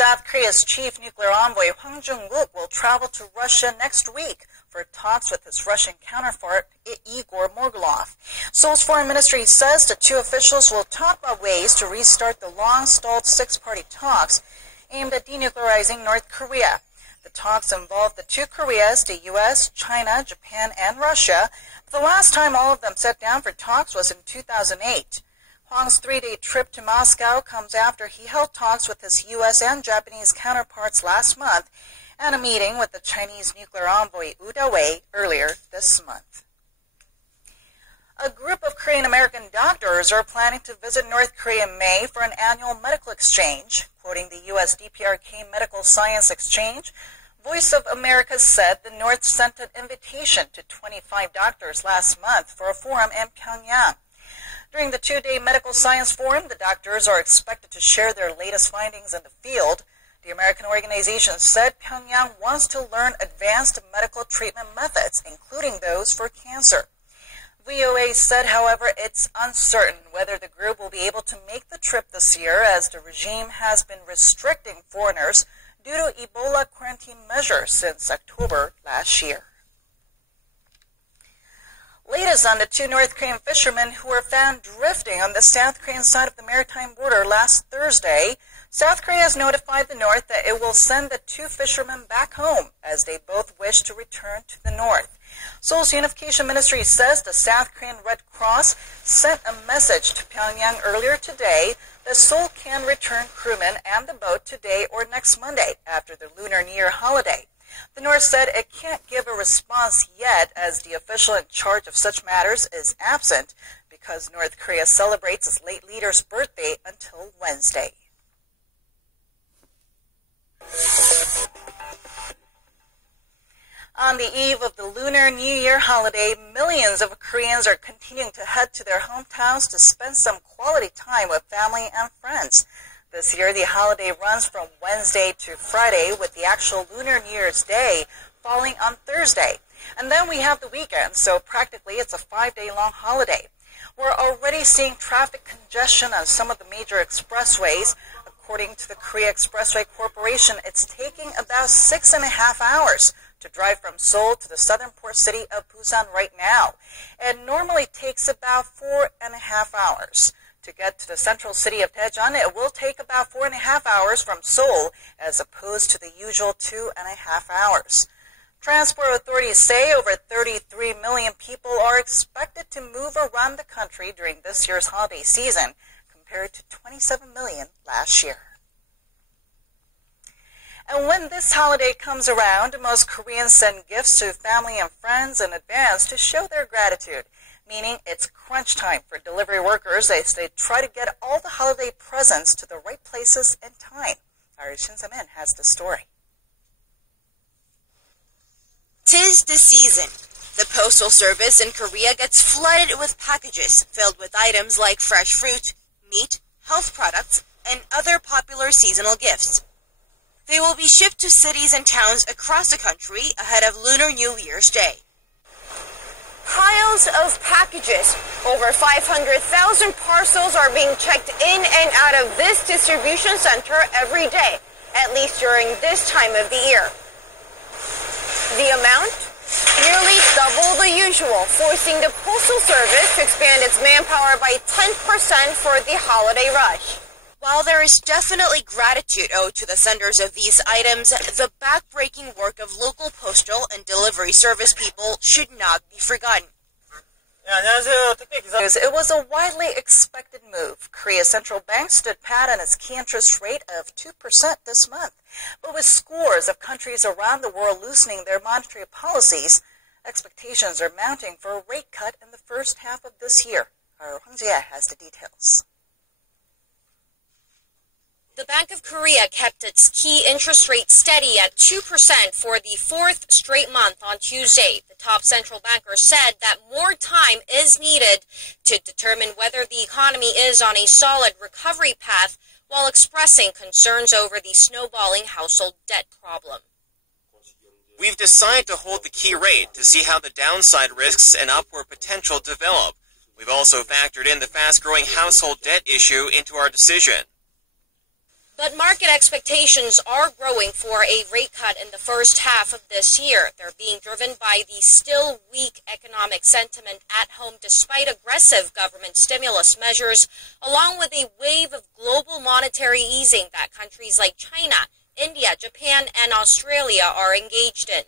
South Korea's chief nuclear envoy Hwang Jung-wook will travel to Russia next week for talks with his Russian counterpart Igor Morgulov. Seoul's foreign ministry says the two officials will talk about ways to restart the long-stalled six-party talks aimed at denuclearizing North Korea. The talks involve the two Koreas, the U.S., China, Japan, and Russia. But the last time all of them sat down for talks was in 2008. Hwang's 3-day trip to Moscow comes after he held talks with his U.S. and Japanese counterparts last month and a meeting with the Chinese nuclear envoy Woo Da-wei earlier this month. A group of Korean-American doctors are planning to visit North Korea in May for an annual medical exchange. Quoting the U.S. DPRK Medical Science Exchange, Voice of America said the North sent an invitation to 25 doctors last month for a forum in Pyongyang. During the 2-day medical science forum, the doctors are expected to share their latest findings in the field. The American organization said Pyongyang wants to learn advanced medical treatment methods, including those for cancer. VOA said, however, it's uncertain whether the group will be able to make the trip this year, as the regime has been restricting foreigners due to Ebola quarantine measures since October last year. Latest on the two North Korean fishermen who were found drifting on the South Korean side of the maritime border last Thursday. South Korea has notified the North that it will send the two fishermen back home, as they both wish to return to the North. Seoul's Unification Ministry says the South Korean Red Cross sent a message to Pyongyang earlier today that Seoul can return crewmen and the boat today or next Monday after the Lunar New Year holiday. The North said it can't give a response yet, as the official in charge of such matters is absent because North Korea celebrates its late leader's birthday until Wednesday. On the eve of the Lunar New Year holiday, millions of Koreans are continuing to head to their hometowns to spend some quality time with family and friends. This year, the holiday runs from Wednesday to Friday, with the actual Lunar New Year's Day falling on Thursday. And then we have the weekend, so practically it's a 5-day-long holiday. We're already seeing traffic congestion on some of the major expressways. According to the Korea Expressway Corporation, it's taking about 6.5 hours to drive from Seoul to the southern port city of Busan right now. It normally takes about 4.5 hours. To get to the central city of Daejeon, it will take about 4.5 hours from Seoul, as opposed to the usual 2.5 hours. Transport authorities say over 33 million people are expected to move around the country during this year's holiday season, compared to 27 million last year. And when this holiday comes around, most Koreans send gifts to family and friends in advance to show their gratitude, meaning it's crunch time for delivery workers as they try to get all the holiday presents to the right places in time. Our Shin Sam-in has the story. 'Tis the season. The Postal Service in Korea gets flooded with packages filled with items like fresh fruit, meat, health products, and other popular seasonal gifts. They will be shipped to cities and towns across the country ahead of Lunar New Year's Day. Piles of packages. Over 500,000 parcels are being checked in and out of this distribution center every day, at least during this time of the year. The amount? Nearly double the usual, forcing the Postal Service to expand its manpower by 10% for the holiday rush. While there is definitely gratitude owed to the senders of these items, the back-breaking work of local postal and delivery service people should not be forgotten. It was a widely expected move. Korea's central bank stood pat on its key interest rate of 2% this month. But with scores of countries around the world loosening their monetary policies, expectations are mounting for a rate cut in the first half of this year. Our Hwang Ji-hye has the details. The Bank of Korea kept its key interest rate steady at 2% for the fourth straight month on Tuesday. The top central banker said that more time is needed to determine whether the economy is on a solid recovery path, while expressing concerns over the snowballing household debt problem. We've decided to hold the key rate to see how the downside risks and upward potential develop. We've also factored in the fast-growing household debt issue into our decision. But market expectations are growing for a rate cut in the first half of this year. They're being driven by the still weak economic sentiment at home despite aggressive government stimulus measures, along with a wave of global monetary easing that countries like China, India, Japan, and Australia are engaged in.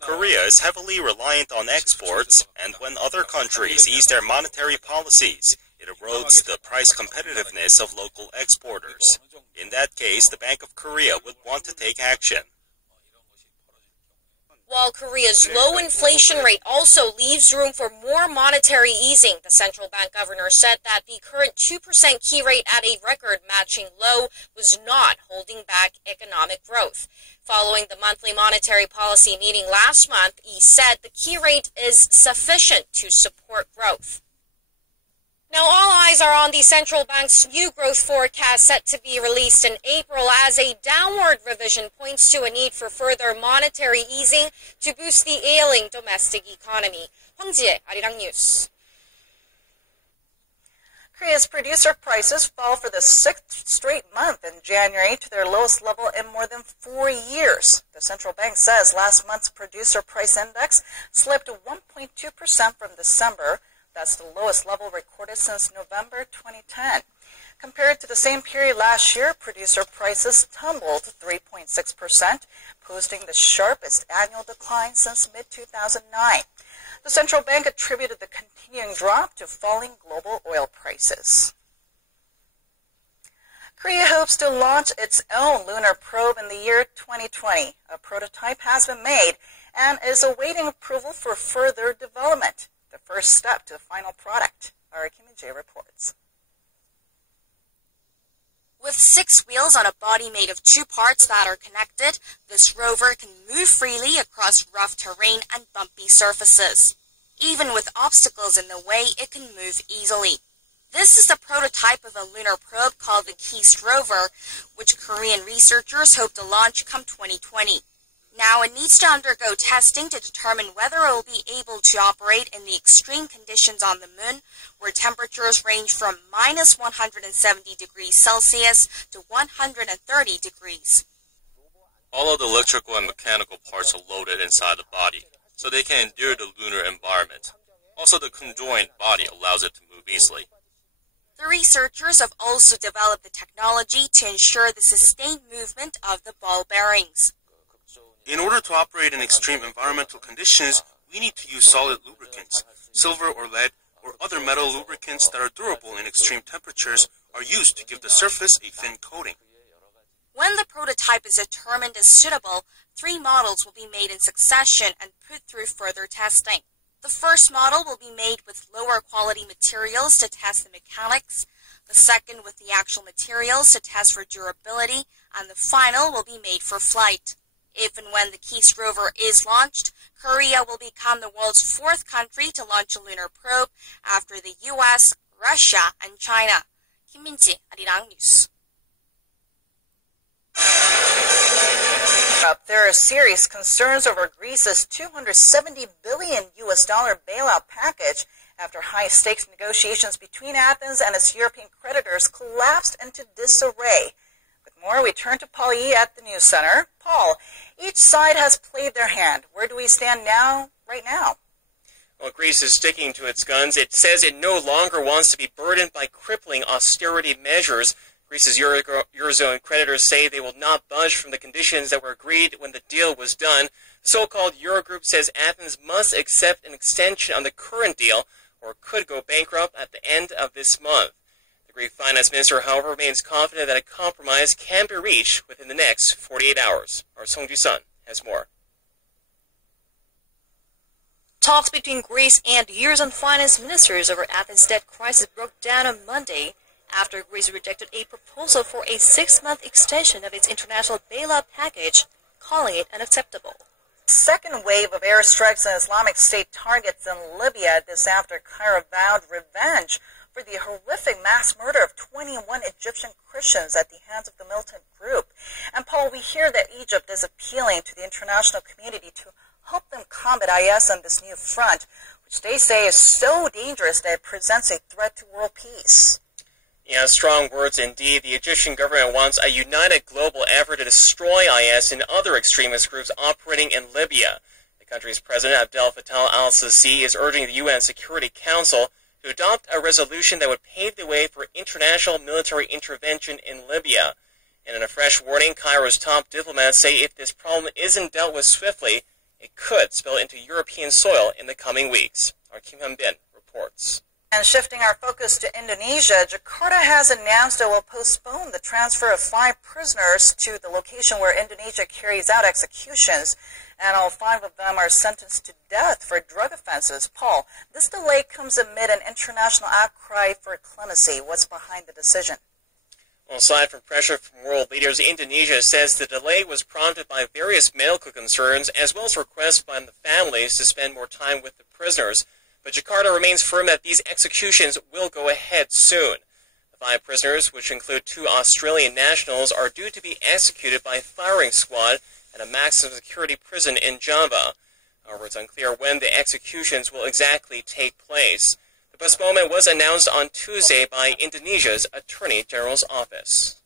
Korea is heavily reliant on exports, and when other countries ease their monetary policies, it erodes the price competitiveness of local exporters. In that case, the Bank of Korea would want to take action. While Korea's low inflation rate also leaves room for more monetary easing, the central bank governor said that the current 2% key rate at a record-matching low was not holding back economic growth. Following the monthly monetary policy meeting last month, he said the key rate is sufficient to support growth. Now, all eyes are on the central bank's new growth forecast set to be released in April as a downward revision points to a need for further monetary easing to boost the ailing domestic economy. 황지혜, 아리랑 뉴스. Korea's producer prices fell for the 6th straight month in January to their lowest level in more than 4 years. The central bank says last month's producer price index slipped 1.2% from December. That's the lowest level recorded since November 2010. Compared to the same period last year, producer prices tumbled 3.6%, posting the sharpest annual decline since mid-2009. The central bank attributed the continuing drop to falling global oil prices. Korea hopes to launch its own lunar probe in the year 2020. A prototype has been made and is awaiting approval for further development. The first step to the final product. Our Kim Jae reports. With 6 wheels on a body made of 2 parts that are connected, this rover can move freely across rough terrain and bumpy surfaces. Even with obstacles in the way, it can move easily. This is the prototype of a lunar probe called the KEAST rover, which Korean researchers hope to launch come 2020. Now it needs to undergo testing to determine whether it will be able to operate in the extreme conditions on the moon, where temperatures range from minus 170 degrees Celsius to 130 degrees. All of the electrical and mechanical parts are loaded inside the body, so they can endure the lunar environment. Also, the conjoined body allows it to move easily. The researchers have also developed the technology to ensure the sustained movement of the ball bearings. In order to operate in extreme environmental conditions, we need to use solid lubricants. Silver or lead or other metal lubricants that are durable in extreme temperatures are used to give the surface a thin coating. When the prototype is determined as suitable, 3 models will be made in succession and put through further testing. The first model will be made with lower quality materials to test the mechanics, the second with the actual materials to test for durability, and the final will be made for flight. If and when the KEAST rover is launched, Korea will become the world's 4th country to launch a lunar probe after the US, Russia, and China. 김민지, 아리랑 뉴스. There are serious concerns over Greece's $270 billion bailout package after high-stakes negotiations between Athens and its European creditors collapsed into disarray. With more, we turn to Paul Yee at the News Center. Paul, each side has played their hand. Where do we stand right now? Well, Greece is sticking to its guns. It says it no longer wants to be burdened by crippling austerity measures. Greece's Eurozone creditors say they will not budge from the conditions that were agreed when the deal was done. The so-called Eurogroup says Athens must accept an extension on the current deal or could go bankrupt at the end of this month. The Greek finance minister, however, remains confident that a compromise can be reached within the next 48 hours. Our Song Ju-sun has more. Talks between Greece and Eurozone finance ministers over Athens' debt crisis broke down on Monday after Greece rejected a proposal for a 6-month extension of its international bailout package, calling it unacceptable. Second wave of airstrikes on Islamic State targets in Libya this after Cairo vowed revenge for the horrific mass murder of 21 Egyptian Christians at the hands of the militant group. And Paul, we hear that Egypt is appealing to the international community to help them combat IS on this new front, which they say is so dangerous that it presents a threat to world peace. Yeah, strong words indeed. The Egyptian government wants a united global effort to destroy IS and other extremist groups operating in Libya. The country's president, Abdel Fattah al-Sisi, is urging the UN Security Council to adopt a resolution that would pave the way for international military intervention in Libya. And in a fresh warning, Cairo's top diplomats say if this problem isn't dealt with swiftly, it could spill into European soil in the coming weeks. Our Kim Hyun-bin reports. And shifting our focus to Indonesia, Jakarta has announced it will postpone the transfer of 5 prisoners to the location where Indonesia carries out executions. And all 5 of them are sentenced to death for drug offenses. Paul, this delay comes amid an international outcry for clemency. What's behind the decision? Well, aside from pressure from world leaders, Indonesia says the delay was prompted by various medical concerns as well as requests by the families to spend more time with the prisoners. But Jakarta remains firm that these executions will go ahead soon. The 5 prisoners, which include 2 Australian nationals, are due to be executed by a firing squad at a maximum security prison in Java. However, it's unclear when the executions will exactly take place. The postponement was announced on Tuesday by Indonesia's Attorney General's office.